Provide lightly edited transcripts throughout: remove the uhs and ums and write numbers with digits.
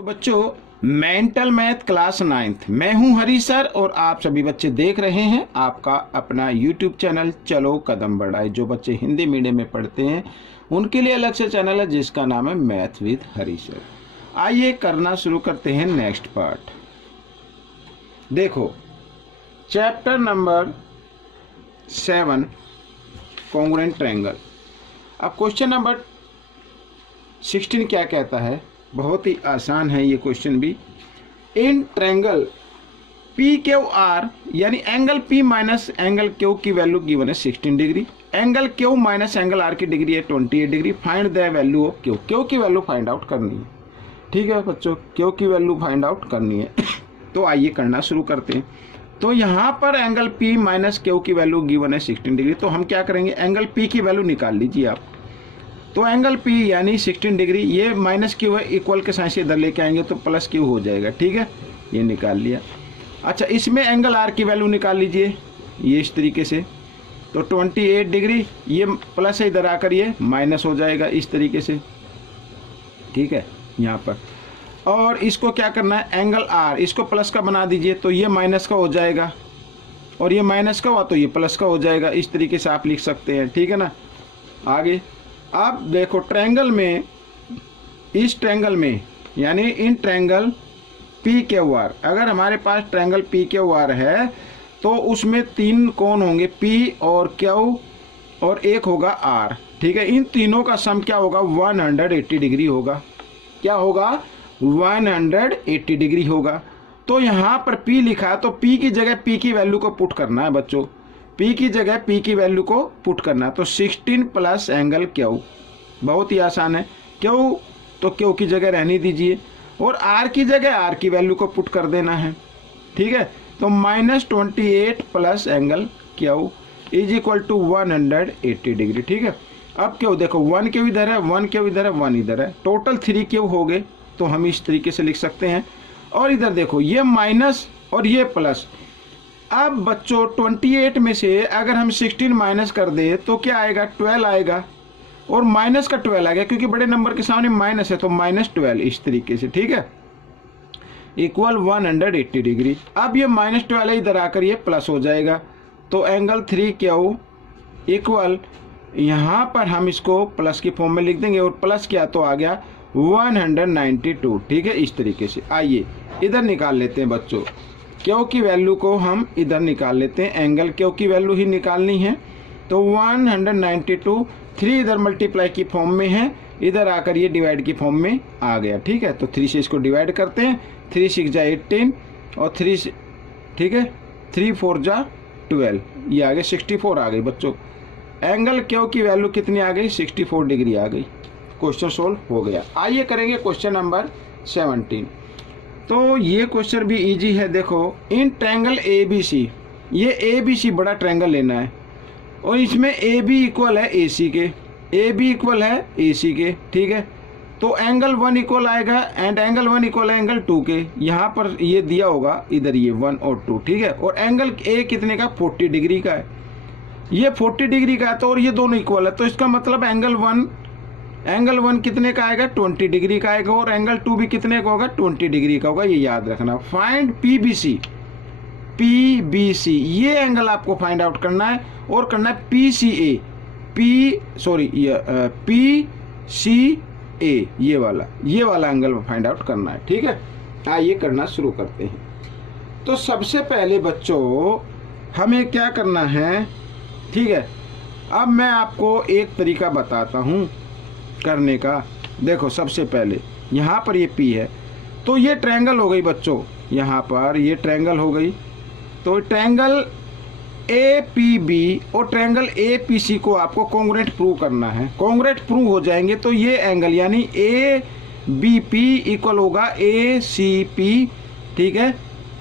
तो बच्चों, mental math class 9th मैं हूं हरी सर और आप सभी बच्चे देख रहे हैं आपका अपना यूट्यूब चैनल चलो कदम बढ़ाए। जो बच्चे हिंदी मीडियम में पढ़ते हैं उनके लिए अलग से चैनल है जिसका नाम है मैथ विद हरी सर। आइए करना शुरू करते हैं नेक्स्ट पार्ट। देखो चैप्टर नंबर 7 कॉन्ग्रुएंट ट्रायंगल। अब क्वेश्चन नंबर 16 क्या कहता है, बहुत ही आसान है ये क्वेश्चन भी। In triangle P Q R यानी angle P minus angle Q की वैल्यू गिवन है 16 degree, angle Q minus angle R की डिग्री है 28 degree. Find the value of Q, Q की वैल्यू फाइंड आउट करनी है। ठीक है बच्चों, क्यू की वैल्यू फाइंड आउट करनी है। तो आइए करना शुरू करते हैं। तो यहाँ पर एंगल पी माइनस क्यू की वैल्यू गिवन है 16 डिग्री, तो हम क्या करेंगे, एंगल पी की वैल्यू निकाल लीजिए आप। तो एंगल P यानी 16 डिग्री, ये माइनस क्यू है, इक्वल के साइन से इधर लेके आएंगे तो प्लस क्यू हो जाएगा। ठीक है, ये निकाल लिया। अच्छा, इसमें एंगल R की वैल्यू निकाल लीजिए ये इस तरीके से। तो 28 डिग्री, ये प्लस है, इधर आकर ये माइनस हो जाएगा इस तरीके से। ठीक है, यहाँ पर और इसको क्या करना है, एंगल R इसको प्लस का बना दीजिए तो ये माइनस का हो जाएगा और ये माइनस का हुआ तो ये प्लस का हो जाएगा। इस तरीके से आप लिख सकते हैं। ठीक है ना। आगे अब देखो ट्रायंगल में, इस ट्रायंगल में यानी इन ट्रायंगल पी क्यू आर, अगर हमारे पास ट्रायंगल पी क्यू आर है तो उसमें 3 कोण होंगे, पी और क्यू और एक होगा आर। ठीक है, इन तीनों का सम क्या होगा, 180 डिग्री होगा। क्या होगा, 180 डिग्री होगा। तो यहाँ पर पी लिखा है तो पी की जगह पी की वैल्यू को पुट करना है बच्चों, P की जगह P की वैल्यू को पुट करना। तो 16 प्लस एंगल Q, बहुत ही आसान है। Q तो Q की जगह रहने दीजिए और R की जगह R की वैल्यू को पुट कर देना है। ठीक है, तो -28 plus angle Q is equal to 180 degree. ठीक है, अब Q देखो 1 Q इधर है, 1 Q इधर है, 1 इधर है, टोटल 3 Q हो गए। तो हम इस तरीके से लिख सकते हैं। और इधर देखो ये माइनस और ये प्लस। अब बच्चों 28 में से अगर हम 16 माइनस कर दे तो क्या आएगा, 12 आएगा और माइनस का 12 आएगा क्योंकि बड़े नंबर के सामने माइनस है तो -12 इस तरीके से। ठीक है, इक्वल 180 डिग्री। अब ये -12 इधर आकर ये प्लस हो जाएगा तो एंगल 3Q इक्वल, यहाँ पर हम इसको प्लस की फॉर्म में लिख देंगे और प्लस किया तो आ गया 192। ठीक है, इस तरीके से। आइए इधर निकाल लेते हैं बच्चों, क्यू की वैल्यू को हम इधर निकाल लेते हैं, एंगल क्यू की वैल्यू ही निकालनी है। तो 192, 3 इधर मल्टीप्लाई की फॉर्म में है, इधर आकर ये डिवाइड की फॉर्म में आ गया। ठीक है, तो 3 से इसको डिवाइड करते हैं, 3 6 जा 18 और 3, ठीक है, 3 4 जा 12, ये आ गए 64 आ गई बच्चों। एंगल क्यू की वैल्यू कितनी आ गई, 64 डिग्री आ गई। क्वेश्चन सोल्व हो गया। आइए करेंगे क्वेश्चन नंबर 17। तो ये क्वेश्चन भी इजी है। देखो इन ट्रायंगल ABC, ये ABC बड़ा ट्रायंगल लेना है और इसमें AB इक्वल है AC के, AB इक्वल है AC के। ठीक है, तो एंगल 1 इक्वल आएगा एंड एंगल 1 इक्वल है एंगल 2 के। यहाँ पर ये दिया होगा इधर ये 1 और 2। ठीक है, और एंगल A कितने का, 40 डिग्री का है, ये 40 डिग्री का है तो और ये दोनों इक्वल है। तो इसका मतलब एंगल 1 कितने का आएगा, 20 डिग्री का आएगा और एंगल 2 भी कितने का होगा, 20 डिग्री का होगा। ये याद रखना। फाइंड PBC, ये एंगल आपको फाइंड आउट करना है और करना है PCA, PCA ये वाला एंगल फाइंड आउट करना है। ठीक है, आइए करना शुरू करते हैं। तो सबसे पहले बच्चों हमें क्या करना है, ठीक है, अब मैं आपको एक तरीका बताता हूँ करने का। देखो सबसे पहले यहाँ पर ये P है तो ये ट्रायंगल हो गई बच्चों, यहाँ पर ये ट्रायंगल हो गई। तो ट्रायंगल APB और ट्रायंगल APC को आपको कॉन्ग्रुएंट प्रूव करना है। कॉन्ग्रुएंट प्रूव हो जाएंगे तो ये एंगल यानी ABP इक्वल होगा ACP। ठीक है,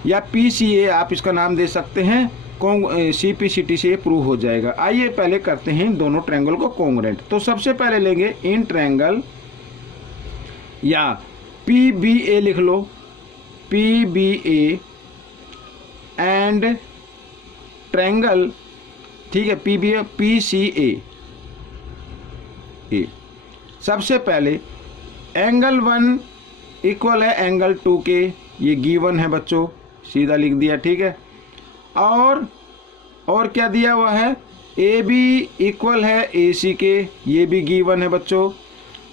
या PCA आप इसका नाम दे सकते हैं। CPCT से प्रूव हो जाएगा। आइए पहले करते हैं दोनों ट्रायंगल को कॉन्ग्रुएंट। तो सबसे पहले लेंगे इन ट्रायंगल या PBA लिख लो, PBA एंड ट्रायंगल, ठीक है, PBA PCA। सबसे पहले एंगल 1 इक्वल है एंगल 2K, ये गिवन है बच्चों, सीधा लिख दिया, ठीक है। और क्या दिया हुआ है, AB इक्वल है AC के, ये भी गिवन है बच्चों।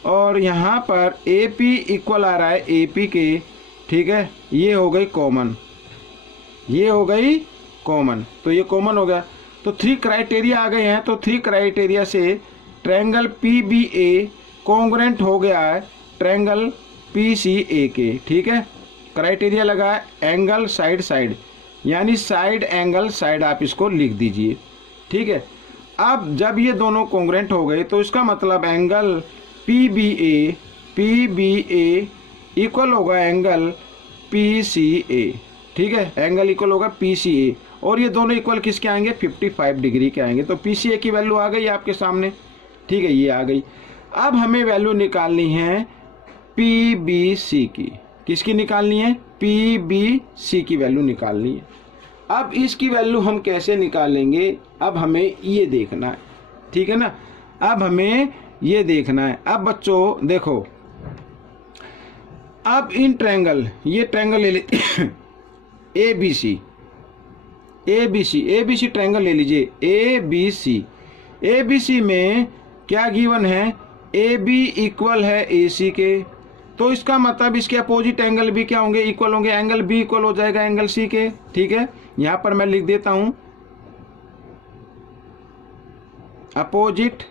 और यहाँ पर AP इक्वल आ रहा है AP के, ठीक है। ये हो गई कॉमन, ये हो गई कॉमन, तो ये कॉमन हो गया। तो 3 क्राइटेरिया आ गए हैं। तो 3 क्राइटेरिया से ट्रायंगल PBA कॉन्ग्रुएंट हो गया है ट्रायंगल PCA के, ठीक है। क्राइटेरिया लगा एंगल साइड साइड, यानी साइड एंगल साइड, आप इसको लिख दीजिए, ठीक है। अब जब ये दोनों कॉन्ग्रुएंट हो गए तो इसका मतलब एंगल PBA इक्वल होगा एंगल PCA, ठीक है। एंगल इक्वल होगा PCA, और ये दोनों इक्वल किसके आएंगे, 55 डिग्री के आएंगे। तो PCA की वैल्यू आ गई आपके सामने, ठीक है, ये आ गई। अब हमें वैल्यू निकालनी है PBC की, किसकी निकालनी है, PBC की वैल्यू निकालनी है। अब इसकी वैल्यू हम कैसे निकालेंगे, अब हमें ये देखना है, ठीक है ना। अब हमें ये देखना है। अब बच्चों देखो, अब इन ट्रायंगल, ये ट्रायंगल ले लीजिए ABC ट्रायंगल ले लीजिए, ABC में क्या गिवन है, AB इक्वल है AC के, तो इसका मतलब इसके अपोजिट एंगल भी क्या होंगे, इक्वल होंगे। एंगल B इक्वल हो जाएगा एंगल C के, ठीक है। यहां पर मैं लिख देता हूं opposite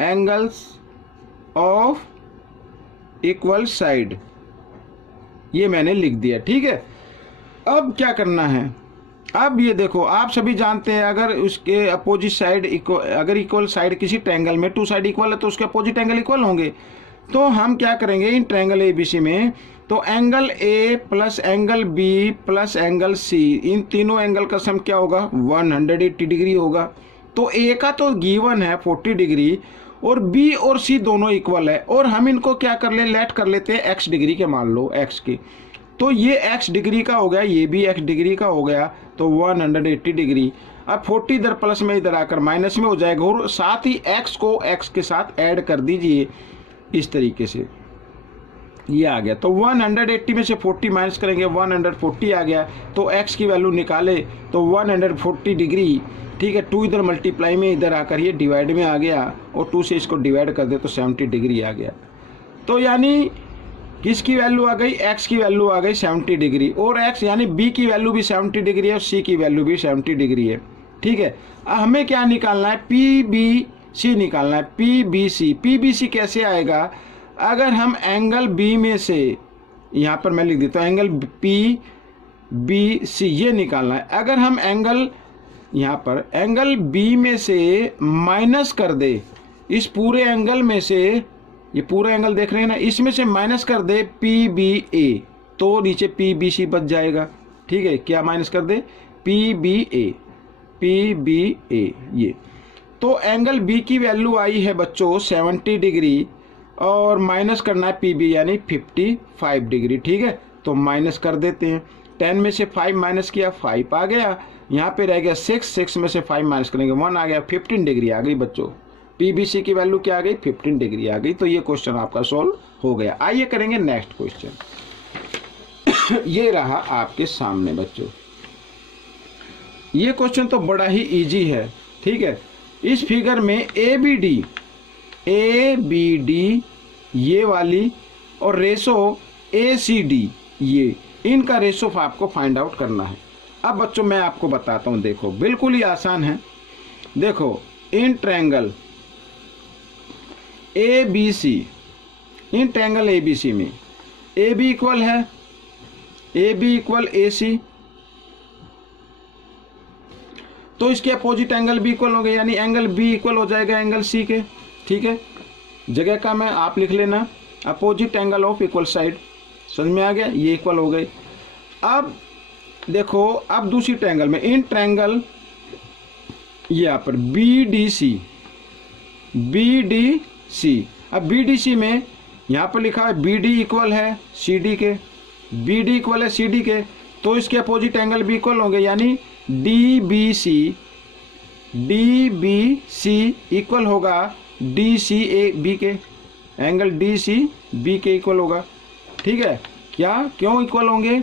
angles of equal side, ये मैंने लिख दिया, ठीक है। अब क्या करना है, अब ये देखो, आप सभी जानते हैं अगर उसके अपोजिट साइड अगर इक्वल साइड किसी ट्रायंगल में 2 साइड इक्वल है तो उसके अपोजिट एंगल इक्वल होंगे। तो हम क्या करेंगे इन ट्रायंगल ABC में, तो angle A plus angle B plus angle C, इन तीनों एंगल का सम क्या होगा, 180 डिग्री होगा। तो A का तो गिवन है 40 डिग्री, और B और C दोनों इक्वल है, और हम इनको क्या कर ले, लेट कर लेते हैं x डिग्री के, मान लो x के। तो ये x डिग्री का हो गया, ये भी x डिग्री का हो गया, तो 180 डिग्री। अब 40 इधर प्लस में, इधर आकर माइनस में हो जाएगा, और साथ ही x को x के साथ ऐड कर दीजिए, इस तरीके से ये आ गया। तो 180 में से 40 माइनस करेंगे, 140 आ गया। तो x की वैल्यू निकाले तो 140 डिग्री, ठीक है। 2 इधर मल्टीप्लाई में, इधर आकर ये डिवाइड में आ गया, और 2 से इसको डिवाइड कर दे तो 70 डिग्री आ गया। तो यानी किसकी वैल्यू आ गई, x की वैल्यू आ गई 70 डिग्री, और x यानी B की वैल्यू भी 70 डिग्री है, और C की वैल्यू भी 70 डिग्री है, ठीक है। हमें क्या निकालना है, PBC निकालना है। PBC कैसे आएगा, अगर हम एंगल B में से, यहाँ पर मैं लिख देता हूँ एंगल PBC, ये निकालना है। अगर हम एंगल, यहाँ पर एंगल B में से माइनस कर दे, इस पूरे एंगल में से, ये पूरा एंगल देख रहे हैं ना, इसमें से माइनस कर दे PBA, तो नीचे PBC बच जाएगा, ठीक है। क्या माइनस कर दे, PBA, ये। तो एंगल B की वैल्यू आई है बच्चों 70 डिग्री, और माइनस करना है PB यानी 55 डिग्री, ठीक है। तो माइनस कर देते हैं, 10 में से 5 माइनस किया, 5 आ गया। यहाँ पे रह गया 6 में से 5 माइनस करेंगे 1 आ गया, 15 डिग्री आ गई बच्चों। PBC की वैल्यू क्या आ गई, 15 डिग्री आ गई। तो ये क्वेश्चन आपका सॉल्व हो गया। आइए करेंगे नेक्स्ट क्वेश्चन। ये रहा आपके सामने बच्चों, ये क्वेश्चन तो बड़ा ही इजी है, ठीक है। इस फिगर में ABD ये वाली और रेशो ACD, ये इनका रेशो आपको फाइंड आउट करना है। अब बच्चों मैं आपको बताता हूं, देखो बिल्कुल ही आसान है। देखो in triangle ABC, in triangle ABC में AB इक्वल है, AB इक्वल AC, तो इसके अपोजिट एंगल भी इक्वल होंगे, यानी एंगल B इक्वल हो जाएगा एंगल C के, ठीक है। जगह का मैं आप लिख लेना opposite angle of equal side, समझ में आ गया, ये इक्वल हो गए। अब देखो, अब दूसरी ट्रायंगल में, इन ट्रायंगल यहाँ पर BDC, अब BDC में यहाँ पर लिखा है BD इक्वल है CD के, BD इक्वल है CD के, तो इसके अपोजिट एंगल भी इक्वल होंगे, यानी DBC इक्वल होगा DCAB के, एंगल DCB के इक्वल होगा। ठीक है, क्या क्यों इक्वल होंगे?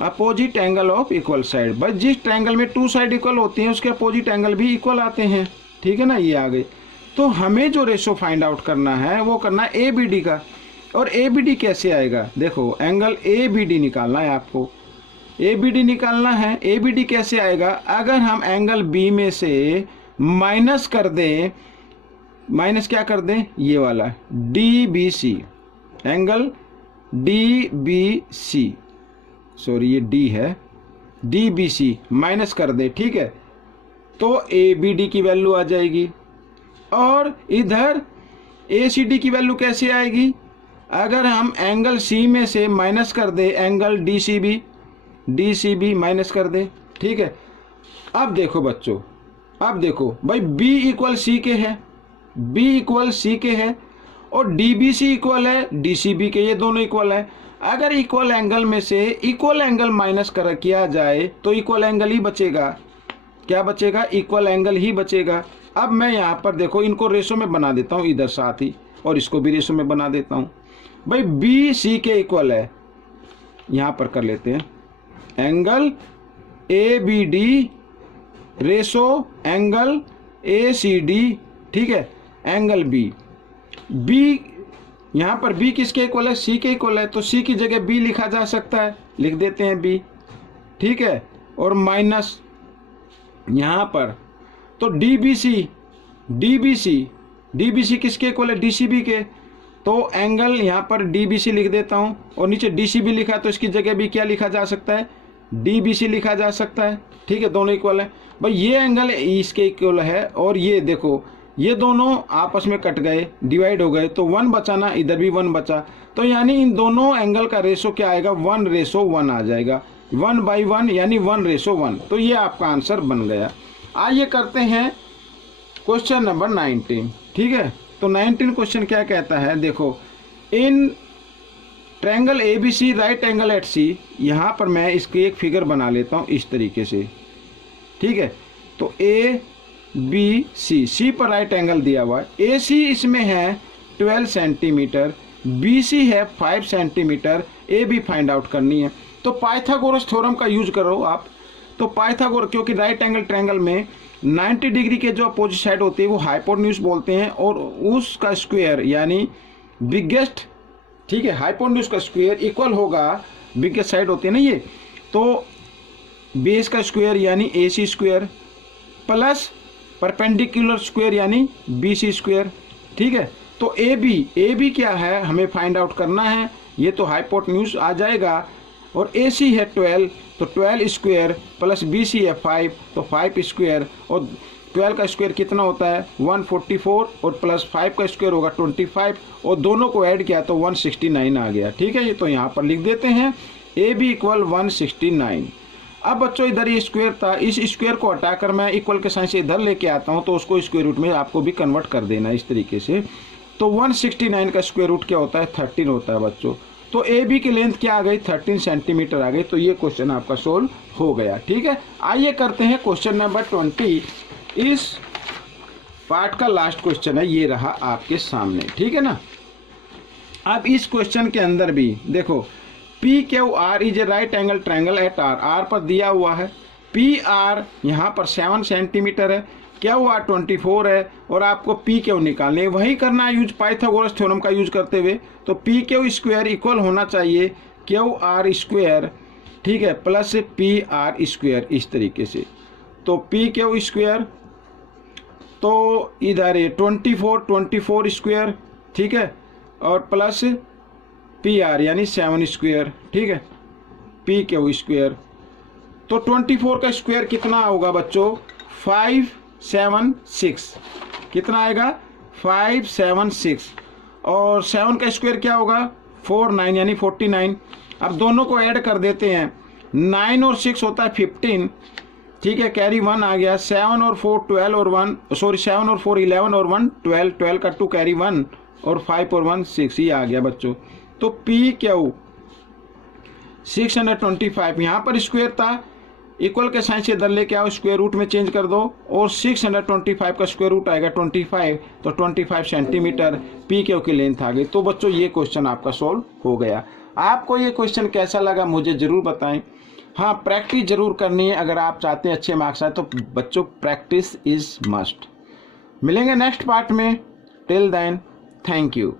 Opposite angle of equal side. बस जिस ट्रायंगल में 2 साइड इक्वल होती हैं उसके अपोजिट एंगल भी इक्वल आते हैं, ठीक है ना, ये आ गए। तो हमें जो रेशो फाइंड आउट करना है वो करना है ABD का। और ABD कैसे आएगा? देखो एंगल ABD निकालना है आपको, ABD निकालना है। ABD कैसे आएगा? अगर हम एंगल B में से माइनस कर दें, माइनस क्या कर दें, ये वाला DBC, एंगल DBC, सॉरी ये D है, DBC माइनस कर दे, ठीक है, तो ABD की वैल्यू आ जाएगी। और इधर ACD की वैल्यू कैसे आएगी? अगर हम एंगल C में से माइनस कर दे एंगल DCB माइनस कर दे, ठीक है। अब देखो बच्चों, अब देखो भाई B इक्वल C के है, B इक्वल C के है और DBC इक्वल है DCB के, ये दोनों इक्वल है। अगर इक्वल एंगल में से इक्वल एंगल माइनस कर किया जाए तो इक्वल एंगल ही बचेगा। क्या बचेगा? इक्वल एंगल ही बचेगा। अब मैं यहाँ पर देखो इनको रेशो में बना देता हूँ इधर साथ ही, और इसको भी रेशो में बना देता हूँ। भाई BC के इक्वल है, यहाँ पर कर लेते हैं angle ABD ratio angle ACD, ठीक है, एंगल B यहाँ पर B किसके इक्वल है? C के इक्वल है, तो C की जगह B लिखा जा सकता है, लिख देते हैं B, ठीक है। और माइनस यहाँ पर तो DBC किसके इक्वल है? DCB के, तो एंगल यहाँ पर DBC लिख देता हूँ और नीचे DCB लिखा तो इसकी जगह भी क्या लिखा जा सकता है? DBC लिखा जा सकता है, ठीक है, दोनों इक्वल है। भाई ये एंगल इसके इक्वल है और ये देखो ये दोनों आपस में कट गए, डिवाइड हो गए, तो 1 बचा ना, इधर भी 1 बचा, तो यानी इन दोनों एंगल का रेशो क्या आएगा? 1:1 आ जाएगा, 1/1 यानी 1:1। तो ये आपका आंसर बन गया। आइए करते हैं क्वेश्चन नंबर 19, ठीक है। तो 19 क्वेश्चन क्या कहता है? देखो in triangle ABC right angle at C, यहाँ पर मैं इसकी एक फिगर बना लेता हूँ इस तरीके से, ठीक है। तो ABC पर राइट एंगल दिया हुआ है, AC इसमें है 12 सेंटीमीटर, BC है 5 सेंटीमीटर, AB फाइंड आउट करनी है। तो पाइथागोरस थ्योरम का यूज करो आप। तो पाइथागोरस, क्योंकि राइट एंगल ट्रायंगल में 90 डिग्री के जो अपोजिट साइड होती है वो हाइपोटेन्यूज बोलते हैं, और उसका स्क्वायर यानी बिगेस्ट, ठीक है, हाइपोटेन्यूज का स्क्वायर इक्वल होगा, बिगेस्ट साइड होती है ना ये, तो बेस का स्क्वायर यानी AC square plus perpendicular square यानी BC स्क्वायर, ठीक है। तो AB क्या है हमें फाइंड आउट करना है, ये तो हाइपोटेन्यूज आ जाएगा, और AC है 12, तो 12 स्क्वायर प्लस BC है 5, तो 5 स्क्वायर, और 12 का स्क्वायर कितना होता है? 144, और प्लस 5 का स्क्वायर होगा 25, और दोनों को ऐड किया तो 169 आ गया, ठीक है। ये तो यहाँ पर लिख देते हैं AB इक्वल 169। अब बच्चों इधर ये स्क्वायर था, इस स्क्वायर को हटाकर मैं इक्वल के साइन से इधर लेके आता हूँ, तो उसको स्क्वायर रूट में आपको भी कन्वर्ट कर देना इस तरीके से। तो 169 का स्क्वायर रूट क्या होता है? 13 होता है बच्चों। तो AB की लेंथ क्या आ गई? 13 सेंटीमीटर आ गई। तो ये क्वेश्चन आपका सोल्व हो गया, ठीक है। आइए करते हैं क्वेश्चन नंबर 20। इस पार्ट का लास्ट क्वेश्चन है, ये रहा आपके सामने, ठीक है ना। अब इस क्वेश्चन के अंदर भी देखो PQR is a right angle triangle eight R पर दिया हुआ है। PR यहाँ पर 7 सेंटीमीटर है, QR 24 है, और आपको PQ निकालने है। वही करना है यूज पाइथागोरस थ्योरम का यूज करते हुए। तो PQ स्क्वायर इक्वल होना चाहिए QR स्क्वायर, ठीक है, प्लस PR स्क्वायर, इस तरीके से। तो PQ स्क्वायर तो इधर है 24 स्क्वायर, ठीक है, और प्लस PR यानी 7 स्क्वायर, ठीक है, PQ स्क्वायर। तो 24 का स्क्वायर कितना होगा बच्चों? 576, कितना आएगा? 576, और 7 का स्क्वायर क्या होगा? 49 यानी 49। अब दोनों को ऐड कर देते हैं, 9 और 6 होता है 15, ठीक है, कैरी 1 आ गया, 7 और 4 12 और 1, सॉरी 7 और 4 11 और 1 12, 12 का 2 कैरी 1, और 5 और 1 6, ये आ गया बच्चों। तो PQ 625, यहाँ पर स्क्वायर था, इक्वल के साइन से इधर लेके आओ, स्क्वायर रूट में चेंज कर दो और 625 का स्क्वायर रूट आएगा 25, तो 25 सेंटीमीटर पी क्यू की लेंथ आ गई। तो बच्चों ये क्वेश्चन आपका सॉल्व हो गया। आपको ये क्वेश्चन कैसा लगा मुझे ज़रूर बताएं। हाँ, प्रैक्टिस ज़रूर करनी है अगर आप चाहते हैं अच्छे मार्क्स आए, तो बच्चों प्रैक्टिस इज़ मस्ट। मिलेंगे नेक्स्ट पार्ट में, टिल देन थैंक यू।